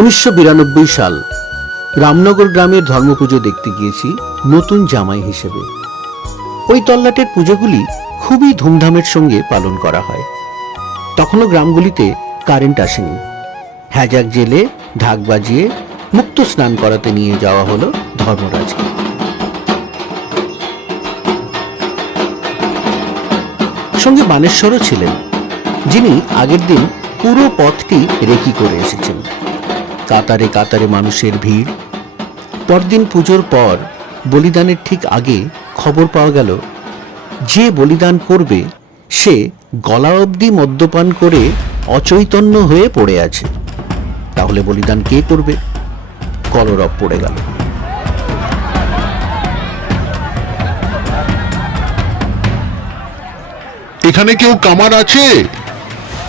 উনিশশো বিরানব্বই সাল রামনগর গ্রামের ধর্মপুজো দেখতে গিয়েছি নতুন জামাই হিসেবে। ওই তল্লাটের পুজোগুলি খুবই ধুমধামের সঙ্গে পালন করা হয়। তখনও গ্রামগুলিতে কারেন্ট আসেনি। হ্যাজাক জেলে ঢাক বাজিয়ে মুক্ত স্নান করাতে নিয়ে যাওয়া হলো ধর্মরাজকে। সঙ্গে বানেশ্বরও ছিলেন, যিনি আগের দিন পুরো পথটি রেকি করে এসেছেন। কাতারে কাতারে মানুষের ভিড়। পরদিন পুজোর পর বলিদানের ঠিক আগে খবর পাওয়া গেল যে বলিদান করবে সে গলা অবধি মদ্যপান করে অচৈতন্য হয়ে পড়ে আছে। তাহলে বলিদান কে করবে? কলরব পড়ে গেল। এখানে কেউ কামার আছে?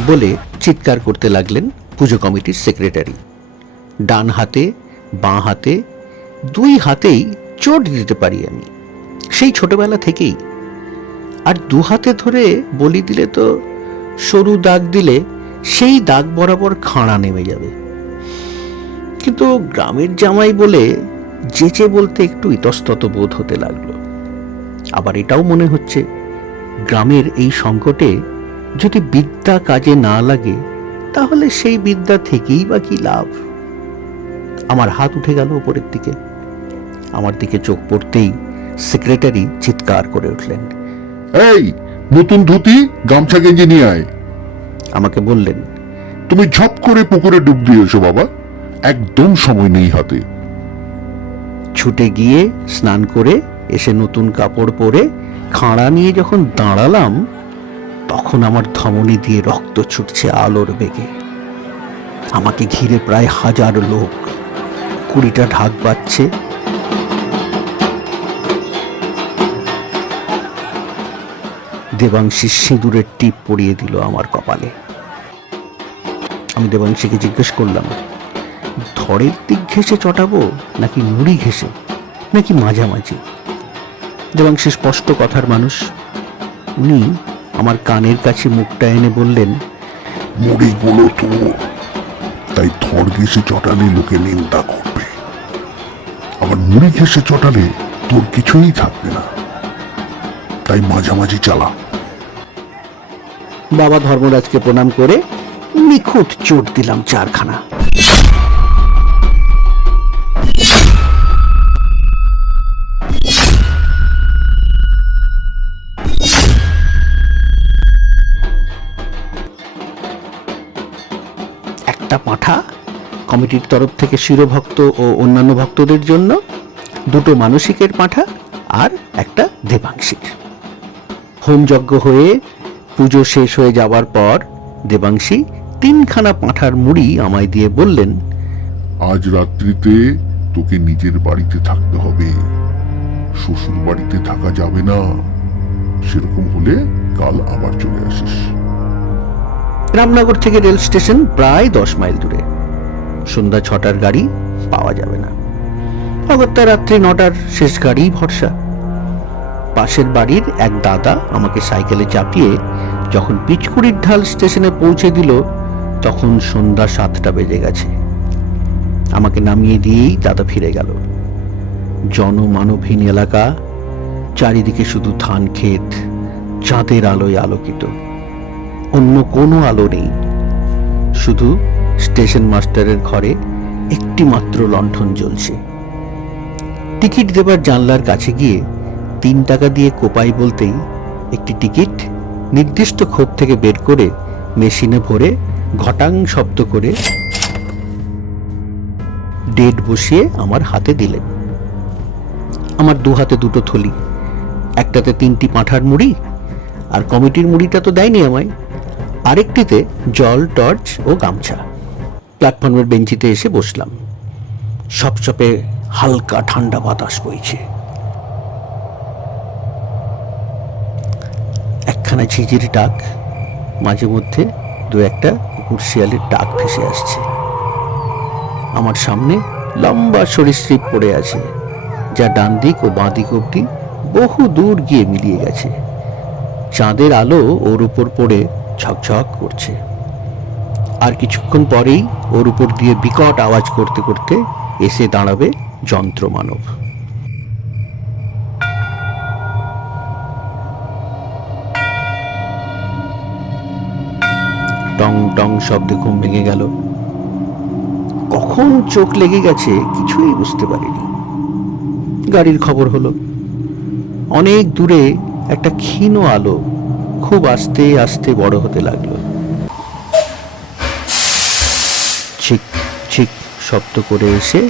বলে চিৎকার করতে লাগলেন পুজো কমিটির সেক্রেটারি। ডান হাতে, বাঁ হাতে, দুই হাতেই চোট দিতে পারি আমি। সেই ছোটবেলা থেকেই। আর দু হাতে ধরে বলি দিলে তো সরু দাগ দিলে সেই দাগ বরাবর খাঁড়া নেমে যাবে। কিন্তু গ্রামের জামাই বলে যেচে বলতে একটু ইতস্তত বোধ হতে লাগল। আবার এটাও মনে হচ্ছে, গ্রামের এই সংকটে যদি বিদ্যা কাজে না লাগে, তাহলে সেই বিদ্যা থেকেই বা কি লাভ? আমার হাত উঠে গেল উপরের দিকে। আমার দিকে চোখ পড়তেই সেক্রেটারি চিৎকার করে উঠলেন। এই নতুন ধুতি গামছা গেঞ্জি নিয়ে আয়। আমাকে বললেন তুমি ঝপ করে পুকুরে ডুব দিয়েছ বাবা। একদম সময় নেই হাতে। ছুটে গিয়ে স্নান করে এসে নতুন কাপড় পরে খাঁড়া নিয়ে যখন দাঁড়ালাম তখন আমার ধমনী দিয়ে রক্ত ছুটছে আলোর বেগে। আমাকে ঘিরে প্রায় হাজার লোক কুড়িটা ঢাক বাজছে। দেবাংশী সিঁদুরের টিপ পরিয়ে দিল আমার কপালে। আমি দেবাংশীকে জিজ্ঞেস করলাম ধরের দিক ঘেসে চটাবো নাকি মুড়ি ঘেসে নাকি মাঝামাঝি? দেবাংশী স্পষ্ট কথার মানুষ। উনি আমার কানের কাছে মুখটা এনে বললেন মুড়িগুলো তো, তাই ধর ঘেসে চটালে লোকে নিন্দা মুড়ি ঘেসে চটালে তোর কিছুই থাকবে না। তাই মাঝামাঝি চালা। বাবা ধর্মরাজকে প্রণাম করে নিখুঁত চোট দিলাম চারখানা। একটা পাঁঠা কমিটির তরফ থেকে শিরভক্ত ও অন্যান্য ভক্তদের জন্য দুটো মানসিকের পাঁঠা আর একটা দেবাংশীর। হোমযজ্ঞ হয়ে পুজো শেষ হয়ে যাওয়ার পর দেবাংশী তিনখানা পাঁঠার মুড়ি আমায় দিয়ে বললেন আজ রাত্রিতে তোকে নিজের বাড়িতে থাকতে হবে। শ্বশুর বাড়িতে থাকা যাবে না। সেরকম হলে কাল আবার চলে আসিস। রামনগর থেকে রেল স্টেশন প্রায় দশ মাইল দূরে। সন্ধ্যা ছটার গাড়ি পাওয়া যাবে না। অগত্যা রাত্রি নটার শেষ গাড়ি ভরসা। পাশের বাড়ির এক দাদা আমাকে সাইকেলে চাপিয়ে যখন পিচকুড়ির ঢাল স্টেশনে পৌঁছে দিল, তখন সন্ধ্যা সাতটা বেজে গেছে। আমাকে নামিয়ে দিয়েই দাদা ফিরে গেল। জনমানবহীন এলাকা, চারিদিকে শুধু ধান ক্ষেত, চাঁদের আলোয় আলোকিত। অন্য কোনো আলো নেই। শুধু স্টেশন মাস্টারের ঘরে একটি মাত্র লণ্ঠন জ্বলছে। টিকিট দেবার জানলার কাছে গিয়ে তিন টাকা দিয়ে কোপাই বলতেই একটি টিকিট নির্দিষ্ট খোপ থেকে বের করে মেশিনে ভরে ঘটাং শব্দ করে ডেট বসিয়ে আমার হাতে দিলেন। আমার দু হাতে দুটো থলি, একটাতে তিনটি পাঁঠার মুড়ি, আর কমিটির মুড়িটা তো দেয়নি আমায়, আরেকটিতে জল, টর্চ ও গামছা। প্ল্যাটফর্মের বেঞ্চিতে এসে বসলাম। সপসপে হালকা ঠান্ডা বাতাস বইছে। একখানা ঝিঝির ডাক, মাঝে মধ্যে দু একটা কুকুর শিয়ালের ডাক ভেসে আসছে। আমার সামনে লম্বা সরীসৃপ পড়ে আছে, যা ডান দিক ও বাঁ দিক অব্দি বহু দূর গিয়ে মিলিয়ে গেছে। চাঁদের আলো ওর উপর পড়ে ঝকঝক করছে। আর কিছুক্ষণ পরেই ওর উপর দিয়ে বিকট আওয়াজ করতে করতে এসে দাঁড়াবে যন্ত্রমানব। টং টং শব্দে ঘুম ভেঙে গেল। কখন চোখ লেগে গেছে কিছুই বুঝতে পারিনি। গাড়ির খবর হলো, অনেক দূরে একটা ক্ষীণ আলো খুব আস্তে আস্তে বড় হতে লাগল। ছিক ছিক শব্দ করে এসে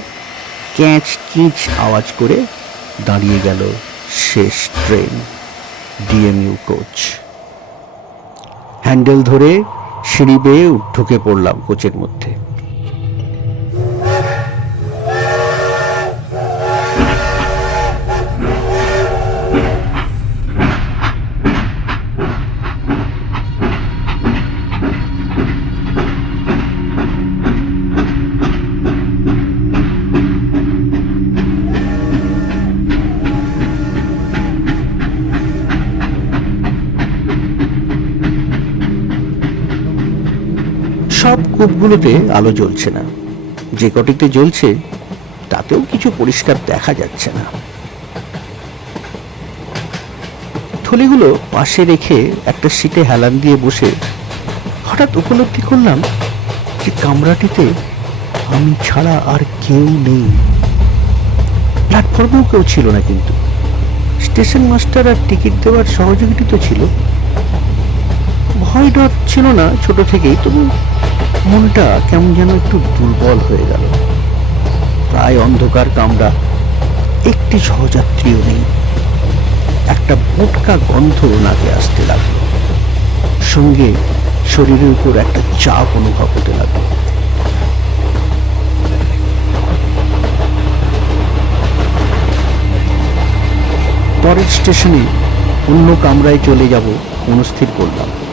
ক্যাঁচ কিঁচ আওয়াজ করে দাঁড়িয়ে গেল শেষ ট্রেন, ডিএমইউ কোচ। হ্যান্ডেল ধরে সিঁড়ি বেয়ে ঢুকে পড়লাম কোচের মধ্যে। সব কূপগুলোতে আলো জ্বলছে না। যে কটিতে জ্বলছে, তাতেও কিছু পরিষ্কার দেখা যাচ্ছে না। থলিগুলো পাশে রেখে একটা সিটে হেলান দিয়ে বসে হঠাৎ উপলব্ধি করলাম যে কামরাটিতে আমি ছাড়া আর কেউ নেই। প্ল্যাটফর্মেও কেউ ছিল না কিন্তু। স্টেশন মাস্টার আর টিকিট দেওয়ার সহযোগিতা তো ছিল। ভয় ডর ছিল না ছোট থেকেই, তবু মনটা কেমন যেন একটু দুর্বল হয়ে গেল। প্রায় অন্ধকার কামরা, একটি সহযাত্রীও নেই। একটা বোটকা গন্ধ নাকে আসতে লাগল। সঙ্গে শরীরের উপর একটা চাপ অনুভব হতে লাগল। পরের স্টেশনে অন্য কামরায় চলে যাব, মনস্থির করলাম।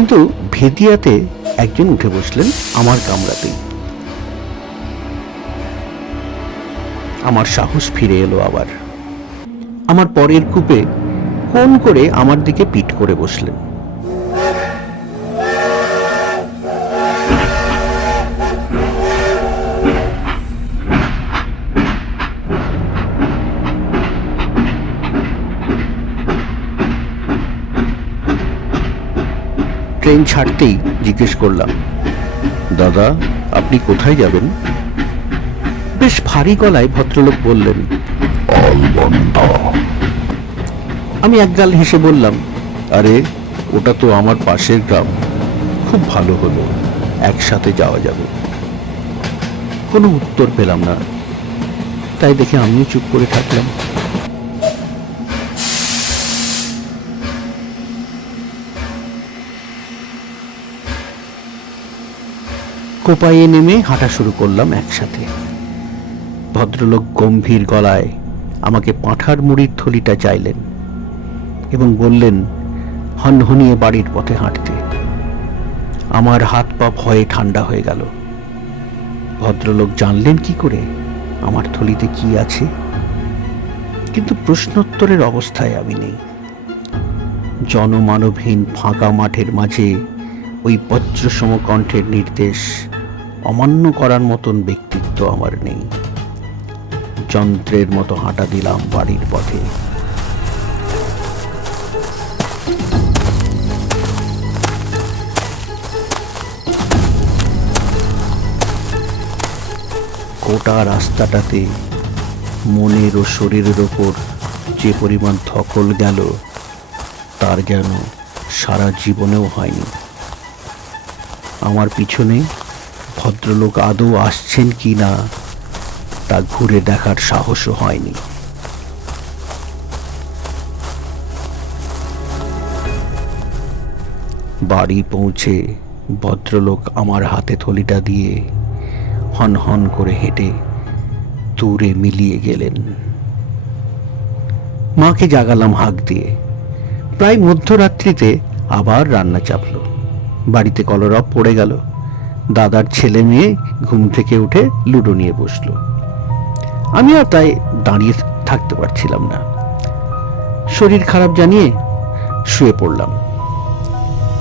কিন্তু ভেদিয়াতে একজন উঠে বসলেন আমার কামরাতেই। আমার সাহস ফিরে এলো আবার। আমার পরের কূপে কোন করে আমার দিকে পিট করে বসলেন। ট্রেন ছাড়তেই জিজ্ঞেস করলাম দাদা আপনি কোথায় যাবেন? বেশ ভারী গলায় ভদ্রলোক বললেন আমি একগাল হেসে বললাম আরে ওটা তো আমার পাশের গ্রাম। খুব ভালো হলো একসাথে যাওয়া যাবে। কোনো উত্তর পেলাম না। তাই দেখে আমিও চুপ করে থাকলাম। কোপাইয়ে নেমে হাঁটা শুরু করলাম একসাথে। ভদ্রলোক গম্ভীর গলায় আমাকে পাঁঠার মুড়ির থলিটা চাইলেন এবং বললেন, হনহনিয়ে বাড়ির পথে হাঁটতে। আমার হাত পা ভয়ে ঠান্ডা হয়ে গেল। ভদ্রলোক জানলেন কি করে? আমার থলিতে কি আছে? কিন্তু প্রশ্নোত্তরের অবস্থায় আমি নেই। জনমানবহীন ফাঁকা মাঠের মাঝে ওই বজ্রসম কণ্ঠের নির্দেশ অমান্য করার মতন ব্যক্তিত্ব আমার নেই। যন্ত্রের মতো হাঁটা দিলাম বাড়ির পথে। গোটা রাস্তাটাতে মনের ও শরীরের ওপর যে পরিমাণ ধকল গেল, তার যেন সারা জীবনেও হয়নি। আমার পিছনে ভদ্রলোক আদৌ আসছেন কি না, তা ঘুরে দেখার সাহসও হয়নি। বাড়ি পৌঁছে ভদ্রলোক আমার হাতে থলিটা দিয়ে হন হন করে হেঁটে দূরে মিলিয়ে গেলেন। মাকে জাগালাম হাঁক দিয়ে। প্রায় মধ্যরাত্রিতে আবার রান্না চাপলো। বাড়িতে কলরব পড়ে গেল। দাদার ছেলে মেয়ে ঘুম থেকে উঠে লুডো নিয়ে বসল। আমি আর তাই দাঁড়িয়ে থাকতে পারছিলাম না। শরীর খারাপ জানিয়ে শুয়ে পড়লাম।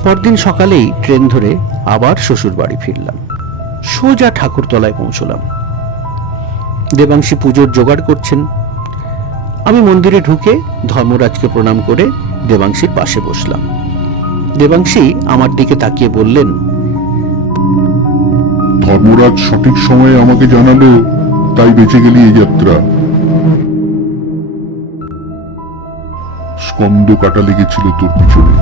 পরদিন সকালেই ট্রেন ধরে আবার শ্বশুর বাড়ি ফিরলাম। সোজা ঠাকুরতলায় পৌঁছলাম। দেবাংশী পুজোর জোগাড় করছেন। আমি মন্দিরে ঢুকে ধর্মরাজকে প্রণাম করে দেবাংশীর পাশে বসলাম। দেবাংশী আমার দিকে তাকিয়ে বললেন ধর্মরাজ সঠিক সময়ে আমাকে জানালো, তাই বেঁচে গেলি এই যাত্রা। স্কন্দ কাটা লেগেছিল তোর পিছনে।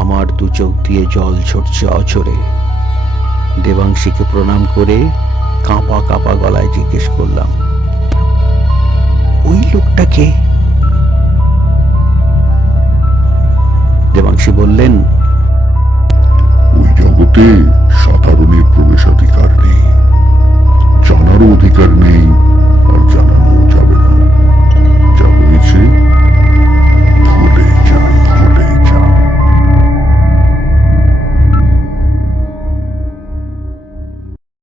আমার দু চোখ দিয়ে জল ঝরছে অঝরে। দেবাংশীকে প্রণাম করে কাঁপা কাঁপা গলায় জিজ্ঞেস করলাম, ওই লোকটাকে দেবাংশী বললেন